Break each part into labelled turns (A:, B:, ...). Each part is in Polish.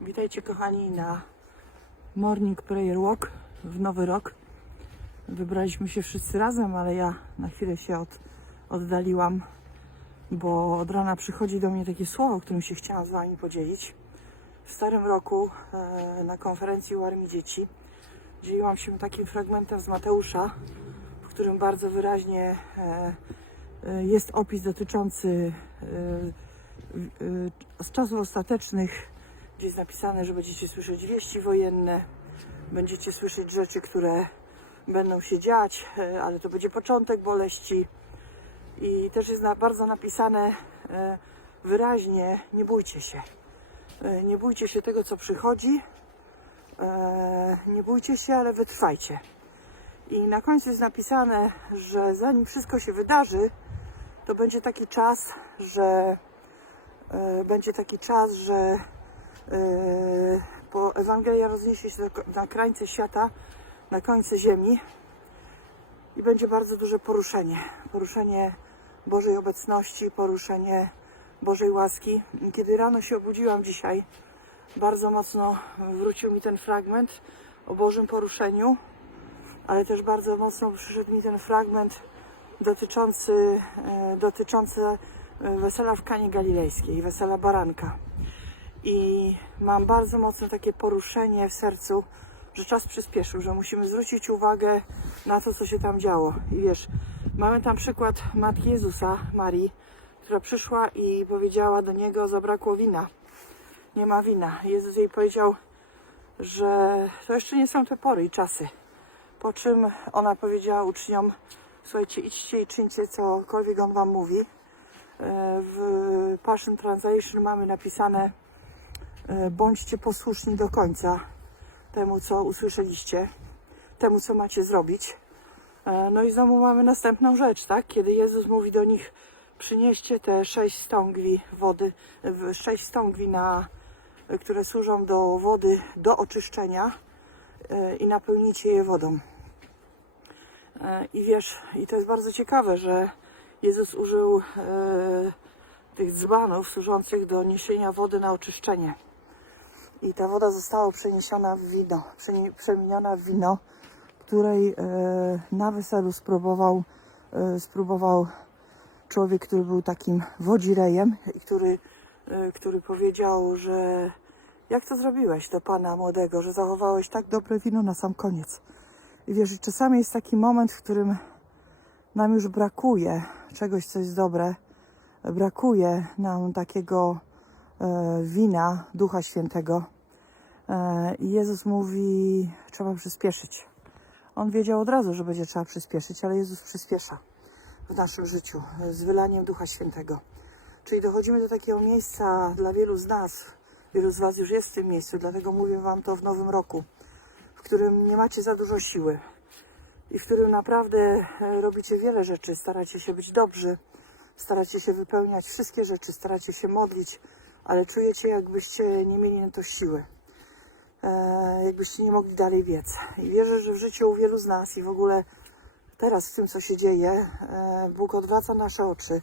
A: Witajcie kochani na Morning Prayer Walk w nowy rok. Wybraliśmy się wszyscy razem, ale ja na chwilę się od, oddaliłam, bo od rana przychodzi do mnie takie słowo, którym się chciałam z Wami podzielić. W starym roku e, na konferencji u Armii Dzieci dzieliłam się takim fragmentem z Mateusza, w którym bardzo wyraźnie e, e, jest opis dotyczący e, e, z czasów ostatecznych, gdzie jest napisane, że będziecie słyszeć wieści wojenne, będziecie słyszeć rzeczy, które będą się dziać, e, ale to będzie początek boleści. I też jest bardzo napisane e, wyraźnie, nie bójcie się. E, Nie bójcie się tego, co przychodzi. Nie bójcie się, ale wytrwajcie. I na końcu jest napisane, że zanim wszystko się wydarzy, to będzie taki czas, że będzie taki czas, że e, po Ewangelia rozniesie się na krańce świata, na końcu ziemi i będzie bardzo duże poruszenie. Poruszenie Bożej obecności, poruszenie Bożej łaski. Kiedy rano się obudziłam dzisiaj, bardzo mocno wrócił mi ten fragment o Bożym poruszeniu, ale też bardzo mocno przyszedł mi ten fragment dotyczący, e, dotyczący e, wesela w Kanie Galilejskiej, wesela baranka. I mam bardzo mocne takie poruszenie w sercu, że czas przyspieszył, że musimy zwrócić uwagę na to, co się tam działo. I wiesz, mamy tam przykład Matki Jezusa, Marii, która przyszła i powiedziała do niego, zabrakło wina. Nie ma wina. Jezus jej powiedział, że to jeszcze nie są te pory i czasy. Po czym ona powiedziała uczniom, słuchajcie, idźcie i czyńcie cokolwiek on wam mówi. E, W Passion Translation mamy napisane bądźcie posłuszni do końca temu, co usłyszeliście, temu, co macie zrobić. E, No i znowu mamy następną rzecz, tak? Kiedy Jezus mówi do nich, przynieście te sześć stągwi wody, sześć stągwi, na, które służą do wody, do oczyszczenia e, i napełnijcie je wodą. E, I wiesz, i to jest bardzo ciekawe, że Jezus użył e, tych dzbanów służących do niesienia wody na oczyszczenie. I ta woda została przeniesiona w wino, przemieniona w wino, której e, na weselu spróbował, e, spróbował człowiek, który był takim wodzirejem i który, e, który powiedział, że jak to zrobiłeś do pana młodego, że zachowałeś tak dobre wino na sam koniec. I wiesz, czasami jest taki moment, w którym nam już brakuje czegoś, co jest dobre. Brakuje nam takiego wina Ducha Świętego. E, I Jezus mówi, trzeba przyspieszyć. On wiedział od razu, że będzie trzeba przyspieszyć, ale Jezus przyspiesza w naszym życiu e, z wylaniem Ducha Świętego. Czyli dochodzimy do takiego miejsca dla wielu z nas, wielu z Was już jest w tym miejscu, dlatego mówię Wam to w nowym roku, w którym nie macie za dużo siły i w którym naprawdę e, robicie wiele rzeczy, staracie się być dobrzy, staracie się wypełniać wszystkie rzeczy, staracie się modlić, ale czujecie, jakbyście nie mieli na to siły, e, jakbyście nie mogli dalej biec. I wierzę, że w życiu u wielu z nas i w ogóle teraz w tym, co się dzieje, e, Bóg odwraca nasze oczy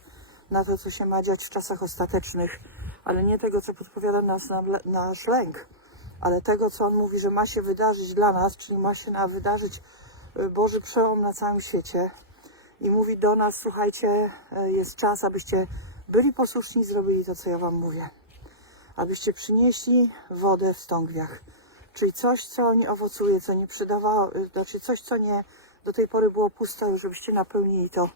A: na to, co się ma dziać w czasach ostatecznych, ale nie tego, co podpowiada nas na, nasz lęk, ale tego, co On mówi, że ma się wydarzyć dla nas, czyli ma się na wydarzyć e, Boży przełom na całym świecie. I mówi do nas, słuchajcie, e, jest czas, abyście byli posłuszni i zrobili to, co ja Wam mówię. Abyście przynieśli wodę w stągwiach, czyli coś, co nie owocuje, co nie przydawało, znaczy coś, co nie do tej pory było puste, żebyście napełnili to,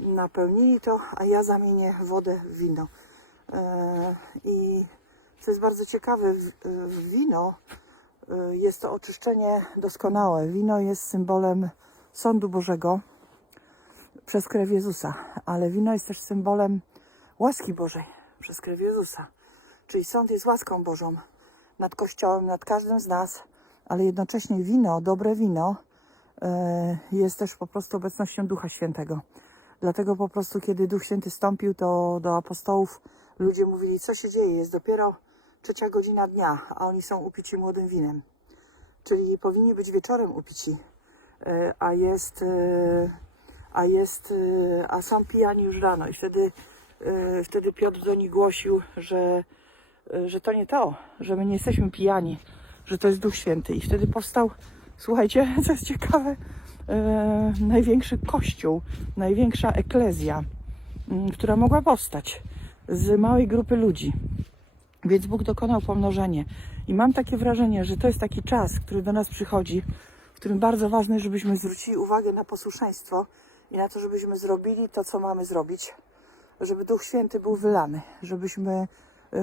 A: napełnili to, a ja zamienię wodę w wino. E, I co jest bardzo ciekawe, wino e, jest to oczyszczenie doskonałe. Wino jest symbolem sądu Bożego przez krew Jezusa, ale wino jest też symbolem łaski Bożej przez krew Jezusa. Czyli sąd jest łaską Bożą nad Kościołem, nad każdym z nas, ale jednocześnie wino, dobre wino, e, jest też po prostu obecnością Ducha Świętego. Dlatego po prostu, kiedy Duch Święty stąpił, to do apostołów ludzie mówili, co się dzieje, jest dopiero trzecia godzina dnia, a oni są upici młodym winem. Czyli powinni być wieczorem upici, e, a jest, e, a jest, a są pijani już rano. I wtedy, wtedy Piotr do nich głosił, że że to nie to, że my nie jesteśmy pijani, że to jest Duch Święty. I wtedy powstał, słuchajcie, co jest ciekawe, e, największy kościół, największa eklezja, m, która mogła powstać z małej grupy ludzi. Więc Bóg dokonał pomnożenie. I mam takie wrażenie, że to jest taki czas, który do nas przychodzi, w którym bardzo ważne, jest, żebyśmy zwrócili uwagę na posłuszeństwo i na to, żebyśmy zrobili to, co mamy zrobić, żeby Duch Święty był wylany, żebyśmy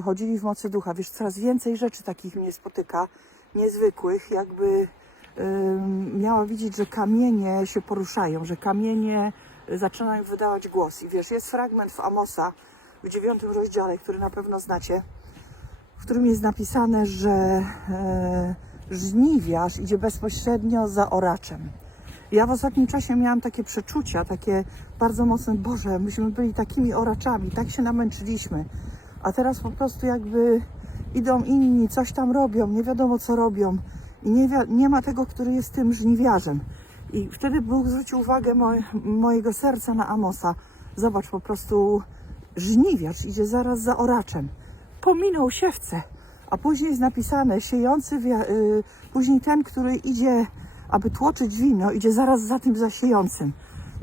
A: chodzili w mocy Ducha. Wiesz, coraz więcej rzeczy takich mnie spotyka, niezwykłych, jakby miała widzieć, że kamienie się poruszają, że kamienie y, zaczynają wydawać głos. I wiesz, jest fragment w Amosa w dziewiątym rozdziale, który na pewno znacie, w którym jest napisane, że e, żniwiarz idzie bezpośrednio za oraczem. Ja w ostatnim czasie miałam takie przeczucia, takie bardzo mocne, Boże, myśmy byli takimi oraczami, tak się namęczyliśmy, a teraz po prostu jakby idą inni, coś tam robią, nie wiadomo co robią i nie, nie ma tego, który jest tym żniwiarzem. I wtedy Bóg zwrócił uwagę moje, mojego serca na Amosa. Zobacz, po prostu żniwiarz idzie zaraz za oraczem. Pominął siewce, a później jest napisane siejący, y, później ten, który idzie, aby tłoczyć wino, idzie zaraz za tym zasiejącym.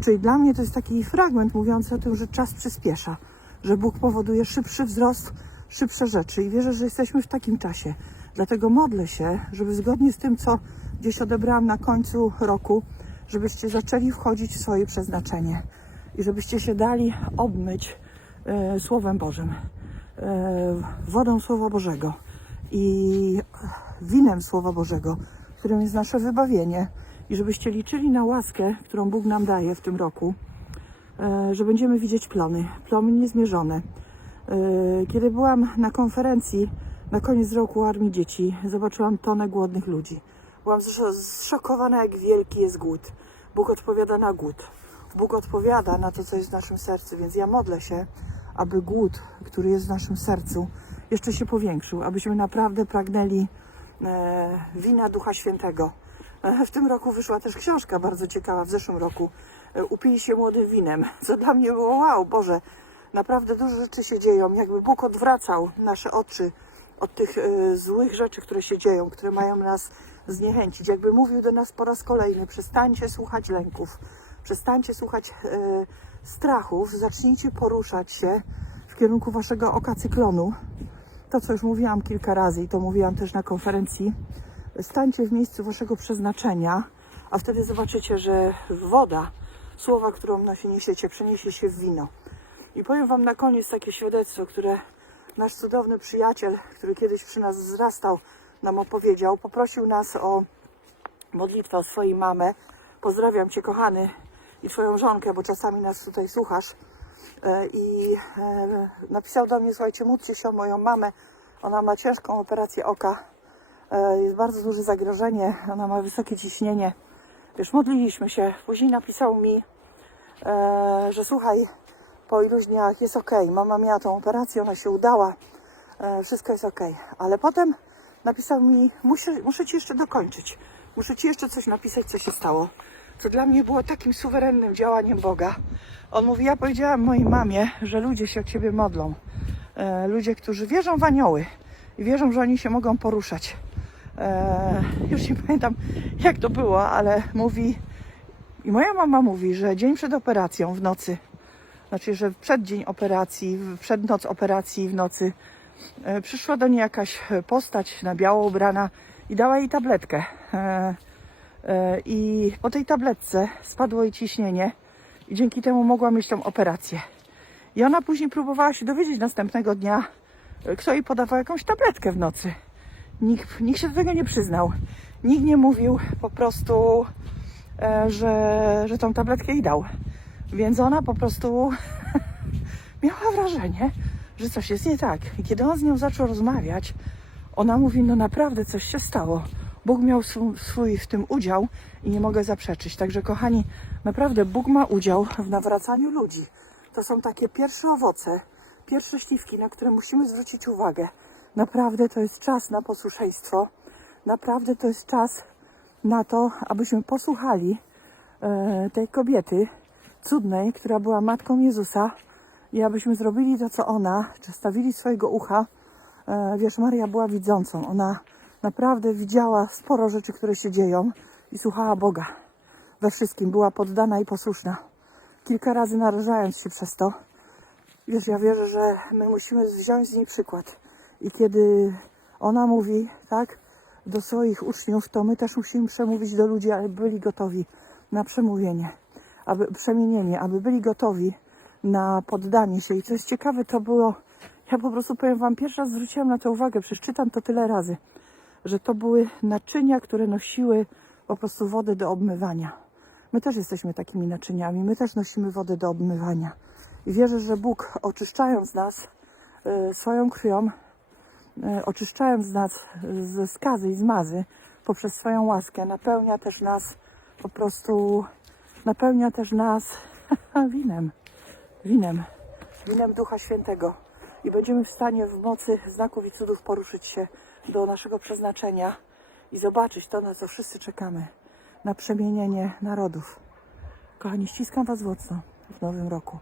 A: Czyli dla mnie to jest taki fragment mówiący o tym, że czas przyspiesza, że Bóg powoduje szybszy wzrost, szybsze rzeczy. I wierzę, że jesteśmy w takim czasie. Dlatego modlę się, żeby zgodnie z tym, co gdzieś odebrałam na końcu roku, żebyście zaczęli wchodzić w swoje przeznaczenie i żebyście się dali obmyć e, Słowem Bożym, e, wodą Słowa Bożego i winem Słowa Bożego, którym jest nasze wybawienie. I żebyście liczyli na łaskę, którą Bóg nam daje w tym roku, że będziemy widzieć plony, plony niezmierzone. E, Kiedy byłam na konferencji na koniec roku Armii Dzieci, zobaczyłam tonę głodnych ludzi. Byłam zszo- zszokowana, jak wielki jest głód. Bóg odpowiada na głód. Bóg odpowiada na to, co jest w naszym sercu, więc ja modlę się, aby głód, który jest w naszym sercu, jeszcze się powiększył, abyśmy naprawdę pragnęli e, wina Ducha Świętego. E, W tym roku wyszła też książka bardzo ciekawa, w zeszłym roku. E, Upij się młodym winem, co dla mnie było wow, Boże, naprawdę dużo rzeczy się dzieją. Jakby Bóg odwracał nasze oczy od tych e, złych rzeczy, które się dzieją, które mają nas zniechęcić. Jakby mówił do nas po raz kolejny, przestańcie słuchać lęków, przestańcie słuchać e, strachów, zacznijcie poruszać się w kierunku waszego oka cyklonu. To, co już mówiłam kilka razy i to mówiłam też na konferencji, stańcie w miejscu waszego przeznaczenia, a wtedy zobaczycie, że woda, słowa, którą na niesiecie, przeniesie się w wino. I powiem wam na koniec takie świadectwo, które nasz cudowny przyjaciel, który kiedyś przy nas wzrastał, nam opowiedział. Poprosił nas o modlitwę o swojej mamę. Pozdrawiam cię, kochany, i twoją żonkę, bo czasami nas tutaj słuchasz. E, I e, napisał do mnie, słuchajcie, módlcie się o moją mamę. Ona ma ciężką operację oka. E, Jest bardzo duże zagrożenie. Ona ma wysokie ciśnienie. Wiesz, modliliśmy się. Później napisał mi, e, że słuchaj, po iluś dniach jest ok, mama miała tą operację, ona się udała, e, wszystko jest ok. Ale potem napisał mi, muszę, muszę ci jeszcze dokończyć, muszę ci jeszcze coś napisać, co się stało. Co dla mnie było takim suwerennym działaniem Boga. On mówi, ja powiedziałam mojej mamie, że ludzie się o ciebie modlą. Ludzie, którzy wierzą w anioły i wierzą, że oni się mogą poruszać. E, już nie pamiętam, jak to było, ale mówi, i moja mama mówi, że dzień przed operacją w nocy, znaczy, że przed dzień operacji, przed noc operacji w nocy, e, przyszła do niej jakaś postać na biało ubrana i dała jej tabletkę. E, I po tej tabletce spadło jej ciśnienie i dzięki temu mogła mieć tą operację. I ona później próbowała się dowiedzieć następnego dnia, kto jej podawał jakąś tabletkę w nocy. Nikt, nikt się do tego nie przyznał. Nikt nie mówił po prostu, e, że, że tą tabletkę jej dał. Więc ona po prostu miała wrażenie, że coś jest nie tak. I kiedy on z nią zaczął rozmawiać, ona mówi, no naprawdę coś się stało. Bóg miał sw- swój w tym udział i nie mogę zaprzeczyć. Także kochani, naprawdę Bóg ma udział w nawracaniu ludzi. To są takie pierwsze owoce, pierwsze śliwki, na które musimy zwrócić uwagę. Naprawdę to jest czas na posłuszeństwo. Naprawdę to jest czas na to, abyśmy posłuchali e, tej kobiety cudnej, która była matką Jezusa i abyśmy zrobili to, co ona, czy stawili swojego ucha E, wiesz, Maria była widzącą. Ona naprawdę widziała sporo rzeczy, które się dzieją i słuchała Boga we wszystkim. Była poddana i posłuszna. Kilka razy narażając się przez to. Wiesz, ja wierzę, że my musimy wziąć z niej przykład. I kiedy ona mówi, tak, do swoich uczniów, to my też musimy przemówić do ludzi, aby byli gotowi na przemówienie, aby przemienienie, aby byli gotowi na poddanie się. I co jest ciekawe, to było, ja po prostu powiem Wam, pierwszy raz zwróciłam na to uwagę, przecież czytam to tyle razy, że to były naczynia, które nosiły po prostu wodę do obmywania. My też jesteśmy takimi naczyniami, my też nosimy wodę do obmywania. I wierzę, że Bóg oczyszczając nas e, swoją krwią, oczyszczając nas ze skazy i zmazy poprzez swoją łaskę, napełnia też nas po prostu, napełnia też nas winem, winem, winem Ducha Świętego. I będziemy w stanie w mocy znaków i cudów poruszyć się do naszego przeznaczenia i zobaczyć to, na co wszyscy czekamy, na przemienienie narodów. Kochani, ściskam Was mocno w nowym roku.